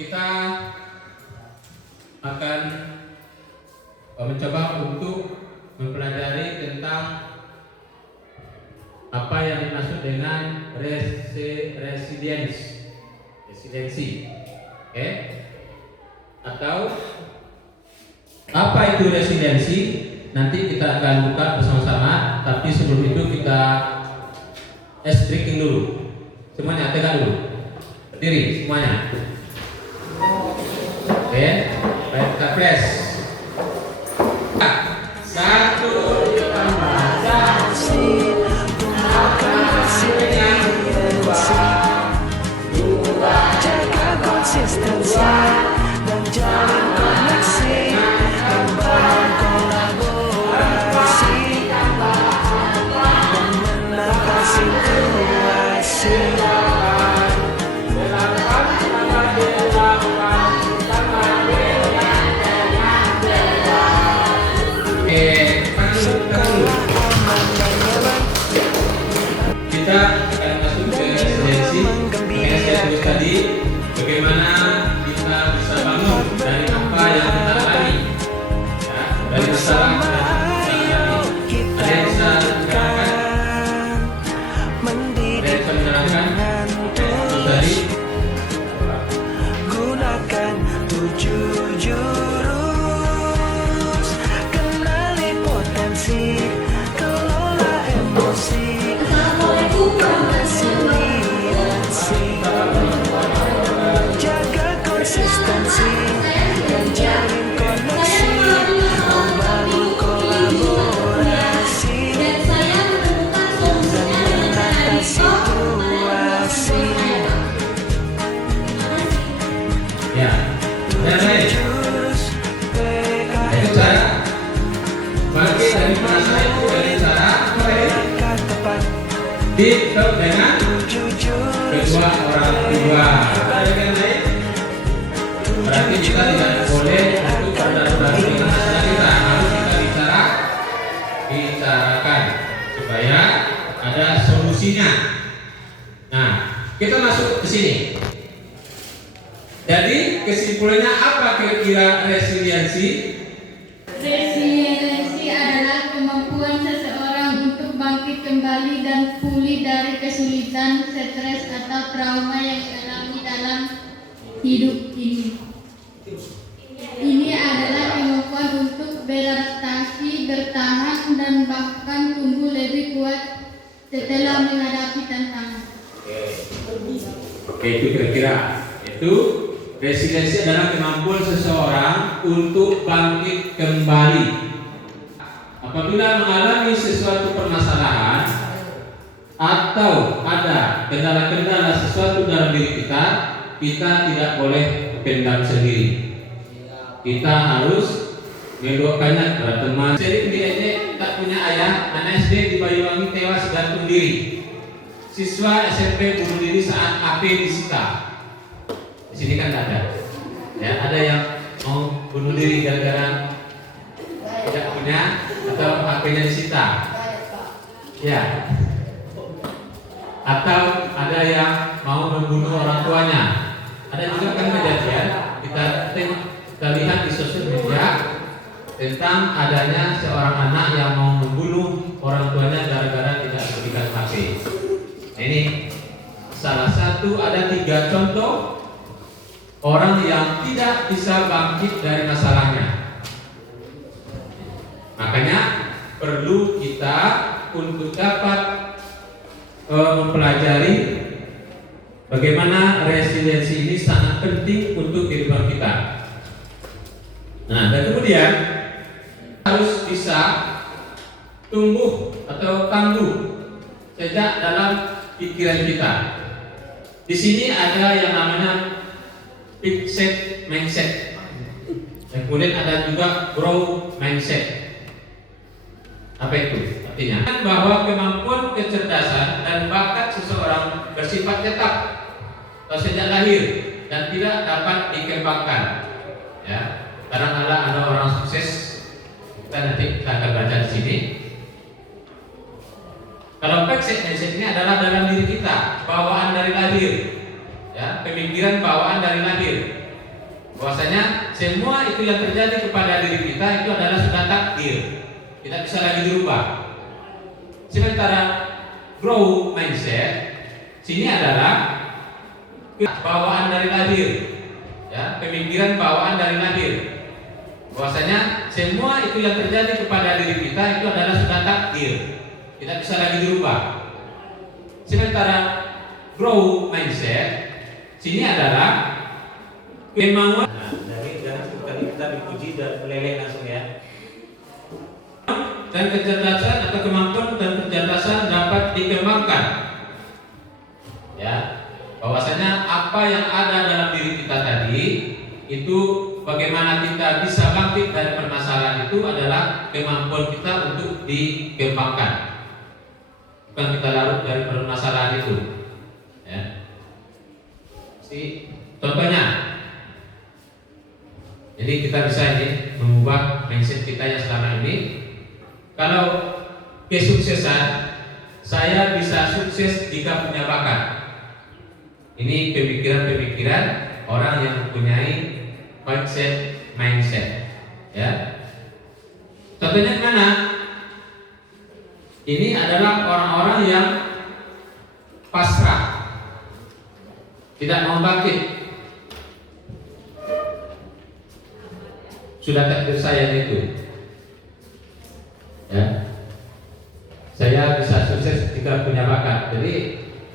kita akan mencoba untuk mempelajari tentang apa yang dimaksud dengan residensi, oke? Atau apa itu residensi? Nanti kita akan buka bersama-sama. Tapi sebelum itu kita breaking dulu. Semuanya tegak dulu. Berdiri semuanya. Oke, baik kita press. Satu jaga konsistensi dan jalin koneksi, membangun kolaborasi dan menata situasi. Kita akan masuk ke residensi. Makanya saya tulis tadi bagaimana kita bisa bangun dari apa yang kita alami, ya, dari masalah yang kita alami. Ada yang bisa menerangkan dari gunakan 7 jurus, kenali potensi, kelola emosi, resiliensi, jaga konsistensi dan jalin koneksi, membangun kolaborasi dan menata situasi. ya. Dan lain. Jurus Itu cara bangkit dari masalah itu dari cara tepat, ditutup dengan 7 jurus kedua orang tua. Ada yang lain? Berarti kita tidak boleh untuk berdarah dengan masalah kita. Harus kita bicarakan supaya ada solusinya. Nah, kita masuk ke sini. Jadi kesimpulannya apa kira-kira resiliensi? Resiliensi adalah kemampuan seseorang untuk bangkit kembali dan pulih dari kesulitan, stres, atau trauma yang dialami dalam hidup ini. Ini adalah kemampuan untuk beradaptasi, bertahan, dan bahkan tumbuh lebih kuat setelah menghadapi tantangan. Oke, itu kira-kira. Itu resiliensi adalah kemampuan seseorang untuk bangkit kembali apabila mengalami sesuatu permasalahan atau ada kendala-kendala sesuatu dalam diri kita. Kita tidak boleh pendam sendiri. Kita harus mendoakannya kepada teman. Jadi ini tak punya ayah, anak SD di Banyuwangi tewas gantung diri. Siswa SMP bunuh diri saat HP disita. Di sini kan ada. Ya, ada yang mau bunuh diri gara-gara tidak punya atau HP-nya disita. Ya. Atau ada yang mau membunuh orang tuanya. Ada juga kan kejadian kita lihat di sosial media tentang adanya seorang anak yang mau membunuh orang tuanya gara-gara tidak diberikan HP. Nah, ini salah satu, ada 3 contoh orang yang tidak bisa bangkit dari masalahnya. Makanya perlu kita untuk dapat mempelajari bagaimana resiliensi ini sangat penting untuk kehidupan kita. Nah, dan kemudian harus bisa tumbuh atau tangguh sejak dalam pikiran kita. Di sini ada yang namanya fixed mindset. Dan kemudian ada juga growth mindset. Apa itu? Artinya bahwa kemampuan kecerdasan dan bakat seseorang bersifat tetap atau sejak lahir dan tidak dapat dikembangkan. Ya, kadang-kadang ada orang sukses. Kita akan baca di sini. Kalau fixed mindset ini adalah dalam diri kita, bawaan dari lahir, ya, pemikiran bawaan dari lahir. Bahwasanya semua itu yang terjadi kepada diri kita itu adalah sudah takdir, tidak bisa lagi dirubah. Sementara grow mindset sini adalah bawaan dari lahir, ya, pemikiran bawaan dari lahir. Bahwasanya semua itu yang terjadi kepada diri kita itu adalah sudah takdir, tidak bisa lagi dirubah. Sementara grow mindset sini adalah kemauan. Dari jangan sekali kita dipuji dan meleleh langsung ya. Dan kecerdasan atau kemampuan dan kecerdasan dapat dikembangkan. Ya, bahwasanya apa yang ada dalam diri kita tadi itu bagaimana kita bisa bangkit dari permasalahan itu adalah kemampuan kita untuk dikembangkan. Bukan kita larut dari permasalahan itu. Ya. Contohnya, jadi kita bisa ini mengubah mindset kita yang selama ini. Kalau kesuksesan, saya bisa sukses jika punya bakat. Ini pemikiran-pemikiran orang yang mempunyai mindset, ya. Contohnya mana? Ini adalah orang-orang yang pasrah, tidak mau bangkit. Sudah takdir saya itu, ya. Saya bisa sukses jika punya bakat. Jadi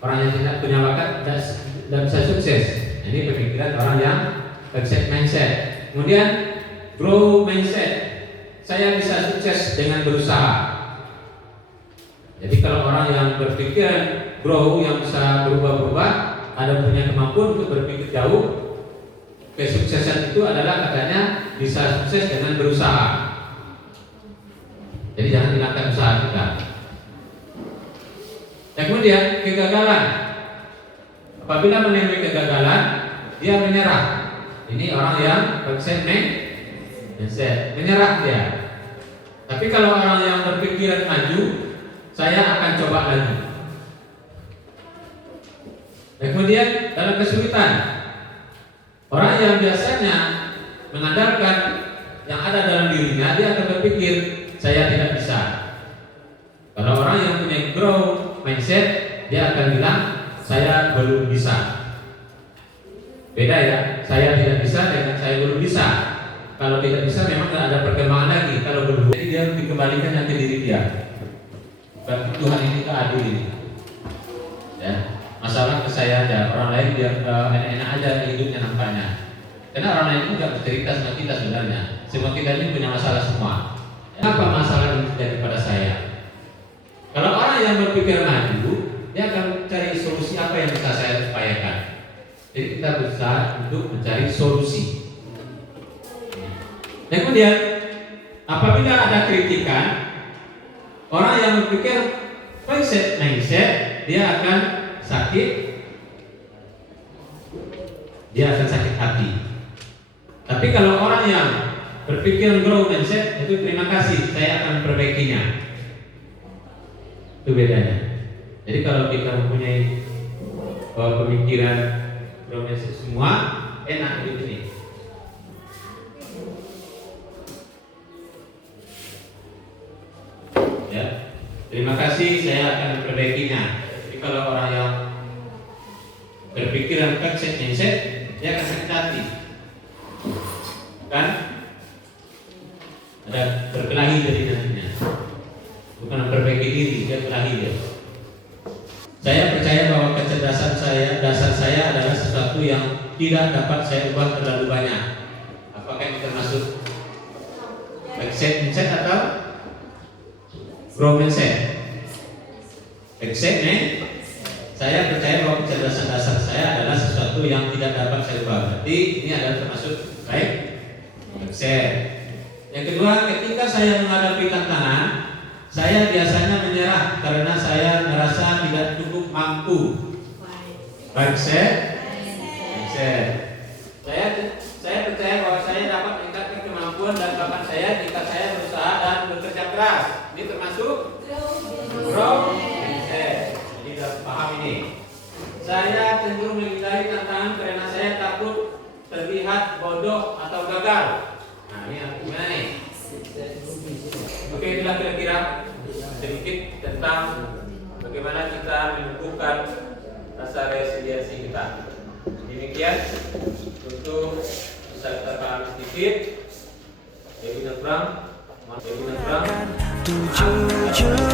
orang yang tidak punya bakat tidak bisa sukses. Ini pemikiran orang yang mindset. Kemudian grow mindset. Saya bisa sukses dengan berusaha. Jadi kalau orang yang berpikiran grow, yang bisa berubah-ubah, ada punya kemampuan untuk berpikir jauh, kesuksesan itu adalah katanya bisa sukses dengan berusaha. Jadi jangan hilangkan usaha kita. Dan kemudian kegagalan. Apabila menemui kegagalan, dia menyerah. Ini orang yang mindset, menyerah dia. Tapi kalau orang yang berpikiran maju, saya akan coba lagi. Dan kemudian dalam kesulitan, orang yang biasanya mengandalkan yang ada dalam dirinya, dia akan berpikir saya tidak bisa. Kalau orang yang punya grow mindset, dia akan bilang saya belum bisa. Beda ya, saya tidak bisa dengan saya belum bisa. Kalau tidak bisa memang tidak ada perkembangan lagi. Kalau belum, jadi dia dikembalikan nanti diri dia. Dan Tuhan ini adil ini. Ya, masalah ke saya aja, orang lain dia enak-enak aja hidupnya nampaknya. Karena orang lain itu tidak bercerita sama kita sebenarnya. Semua kita ini punya masalah semua. Apa masalah yang terjadi pada saya? Kalau orang yang berpikir maju, dia akan cari solusi apa yang bisa saya upayakan. Jadi kita berusaha untuk mencari solusi. Dan kemudian apabila ada kritikan, orang yang berpikir mindset, dia akan sakit, hati. Tapi kalau orang yang berpikir grow mindset, itu terima kasih, saya akan memperbaikinya. Itu bedanya. Jadi kalau kita mempunyai pemikiran grow mindset semua, enak hidup ini. Ya, terima kasih, saya akan memperbaikinya. Jadi kalau orang yang berpikiran mindset, dia akan sakit hati, kan? Ada berkelahi dari nantinya, bukan memperbaiki diri, dia berkelahi dia. Saya percaya bahwa kecerdasan saya, dasar saya adalah sesuatu yang tidak dapat saya ubah terlalu banyak. Apakah ini termasuk mindset atau grow mindset? Saya percaya bahwa kecerdasan dasar saya adalah sesuatu yang tidak dapat saya ubah. Berarti ini adalah termasuk baik mindset. Yang kedua, ketika saya menghadapi tantangan, saya biasanya menyerah karena saya merasa tidak cukup mampu. Mindset. Saya percaya bahwa saya dapat meningkatkan kemampuan dan bakat saya jika saya berusaha dan bekerja keras. Ini termasuk grow mindset. Jadi paham ini. Saya cenderung menghindari tantangan karena saya takut terlihat terlihat bodoh atau gagal. Nah, ini gimana nih? Oke, itulah kira-kira sedikit tentang bagaimana kita menumbuhkan rasa resiliensi kita. Demikian untuk bisa kita pahami sedikit. Jadi, tujuh